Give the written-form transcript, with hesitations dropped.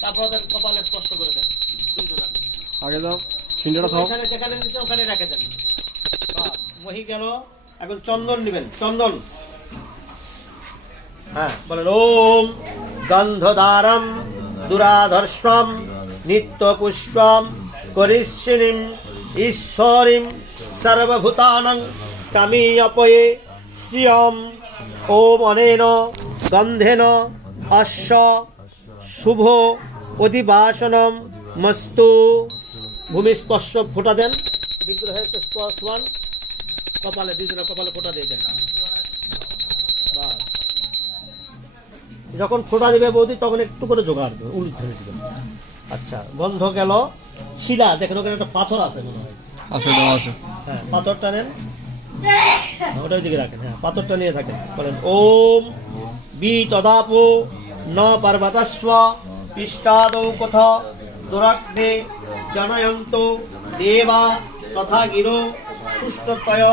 তারপর ওদের কপালে স্পর্শ করে দেন দুইজনা। আগে যাও, সিন্ডাটা থাও। যেখানে নিচে ওখানে রেখে দেন। বাস, মহি গেল। এখন চন্দন নেবেন, চন্দন। হ্যাঁ বলেন, ওম গন্ধধারম দুরাধর্ষম নিত্য পুষ্পম করিষ্যিনীম ঈশ্বরীম সর্বভূতানাং কামিয়পয়ে শ্রিয়ম ওম অনেন গন্ধেন অশ্ব শুভ অধিবাসনম মস্তু। ভূমিস্পর্শ ফোঁটা দেন, বিগ্রহের স্পর্শমান কপালে, দুইজনের কপালে ফোঁটা দিয়ে দেন। বাস, যখন ফোঁটা দিবে বৌদি তখন একটু করে জোগাড় দেবে, উলুধ্বনি দিবেন। আচ্ছা, গন্ধ গেল। শিলা দেখেন, ওখানে একটা পাথর আছে মনে হয়। আছে, দাও আছে। হ্যাঁ, পাথরটা নেন, ওটা ওইদিকে রাখেন। হ্যাঁ, পাথরটা নিয়ে থাকেন। বলেন, ওম বি তদাপো ন পার্বতস্ব পৃষ্ঠাদৌ কোথ দুরাগ্নে জনয়ন্ত দেবা তথা গিরো সুষ্ঠুতয়